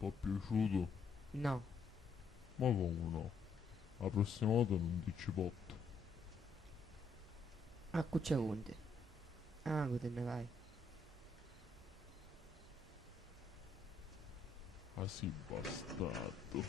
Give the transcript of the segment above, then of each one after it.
Ti è piaciuto? No, Ma come no? La prossima volta non ti ci porto. a cuccia conte. Ah, che te ne vai. Ah sì, bastardo.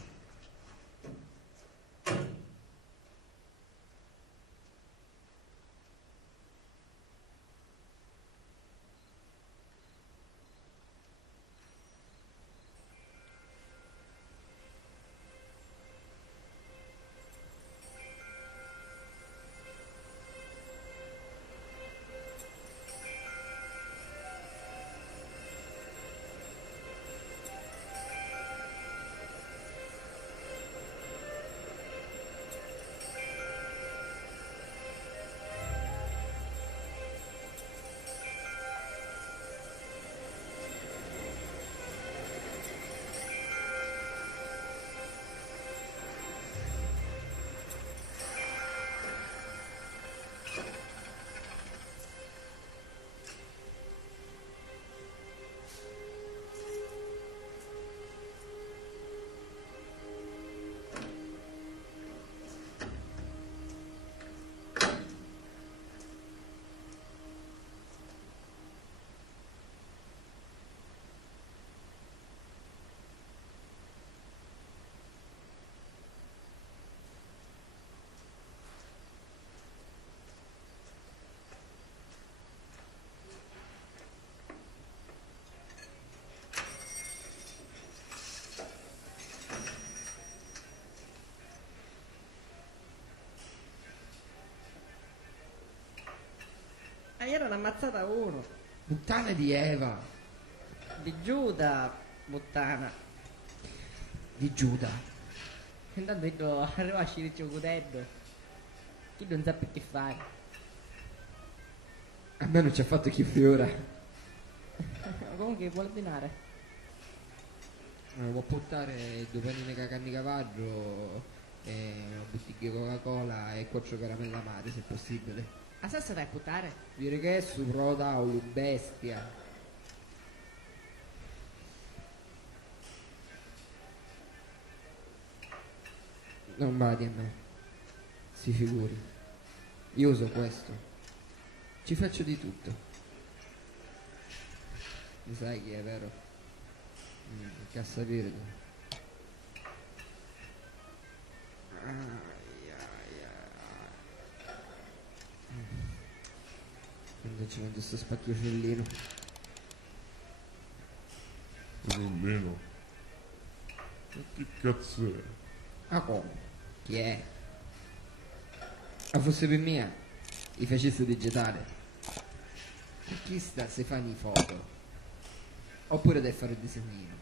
Ieri hanno ammazzata uno. Puttana di Eva, Di Giuda, puttana. di Giuda. Intanto dico, arriva a Sciriccio Cudeddo. Chi non sa più che fare. A me non ci ha fatto chi fiora. Comunque vuole ordinare. Può portare due panini cacanni cavallo, una bottiglia di Coca-Cola e quattro caramelle amate, se possibile. A sassa dai a puttare. Dire che è su pro tavolo, bestia. Non badi a me, si figuri. Io uso questo. Ci faccio di tutto. Mi sai chi è, vero? Cassa verde. Quando ci mando sto spacchiocellino. Rollino. Ma che cazzo è? Ah come? Chi è? Ma fosse per mia, i facessi digitale. E chi sta se fanno i foto? Oppure devi fare il disegnino.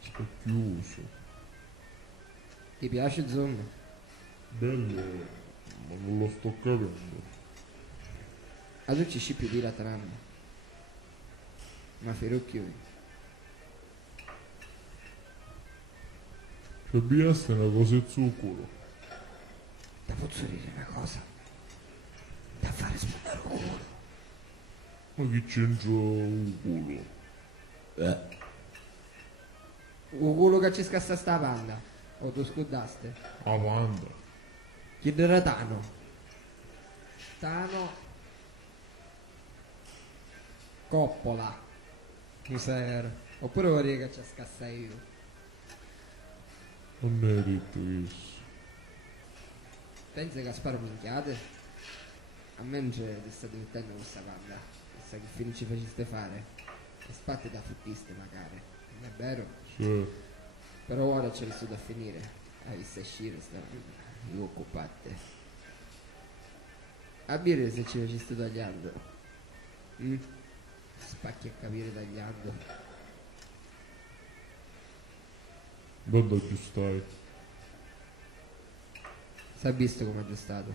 Sta chiuso. Ti piace zoom? Bello, ma non lo sto capendo. A tu ci scippi di la trama. Ma ferocchio. C'è BS è una cosa e zucchero. Ti posso dire una cosa? Da fare spuntare il culo. Ma chi c'entra un culo? Un culo che ci scassa sta panda. O tu scudaste? La panda. Chi era Tano? Tano Coppola. Cos'era? Oppure vorrei che ci scassa io. Non ne hai detto questo. Pensa che sparo minchiate? A me non c'è ti sta diventando questa panda. Chissà che fine ci faceste fare. E spatte da fottiste magari. Non è vero? Sì. Però ora c'è resto da finire. Hai visto uscire sta panda. Vi occupate. A dire se ci faceste tagliando. Spacchi a capire tagliando. Banda aggiustai. Si è visto come è aggiustato.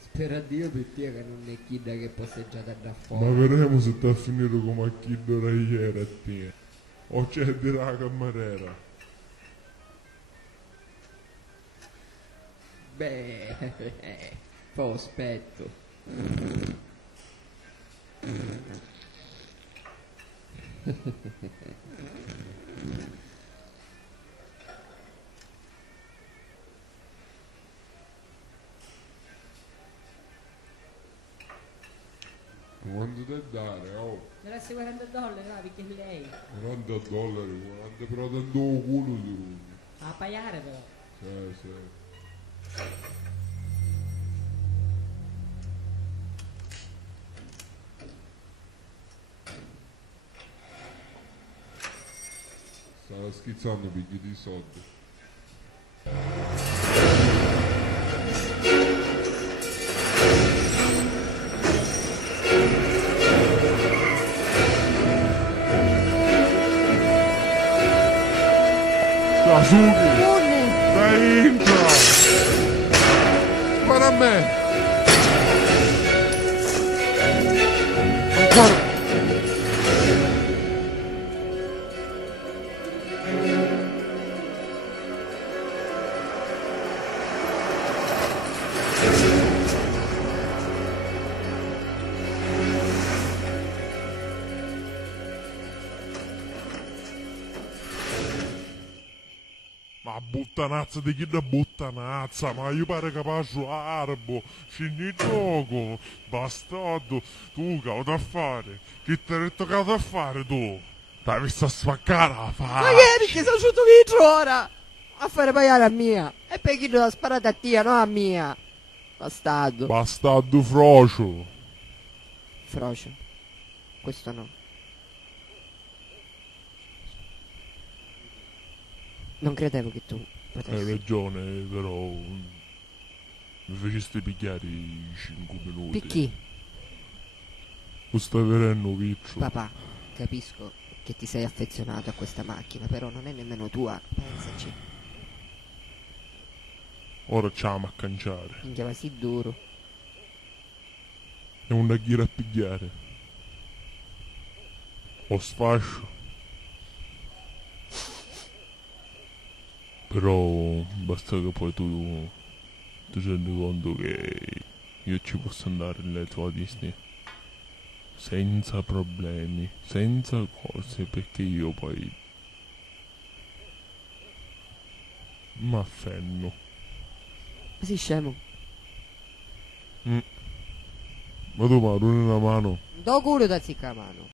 Spero a Dio per te che non è Kid che posteggiata da Ma fuori. vedremo se ti ha finito come a chi d'ora ieri a te. O c'è di la cameriera. Beh, poi aspetto. Quanto te dare? Oh, Me la $40, va, perché lei. $40, 40 però tanto culo tu. A pagare però. Sì. Stava schizzando pigli di soldi. Sasuke! Dai, entra! Spara a me! Ancora! Ma buttanazza di chi da buttanazza, ma io pare capace arabo, scendi gioco, bastardo, tu che vado a fare? Che ti hai toccato a fare tu? T'hai visto a spaccare la Ma faccia? che perché sono uscito dietro ora? A fare pagare a mia. E per chi l'ha sparata a tia, no a mia. Bastardo. Bastardo frocio. Frocio. Questo no. Non credevo che tu Hai potessi. ragione, però mi facesti pigliare i 5 minuti. Per chi? Tu stai venendo piccio. Papà, capisco che ti sei affezionato a questa macchina, però non è nemmeno tua. Pensaci. Ora c'amo a canciare. Minchia, ma sì duro. È una ghira a pigliare. O sfascio. Però basta che poi tu ti rendi conto che io ci posso andare nelle tue Disney senza problemi, senza cose, perché io poi mi affenno. Ma sei scemo? Ma tu mi dai una mano? Do culo da zicca mano.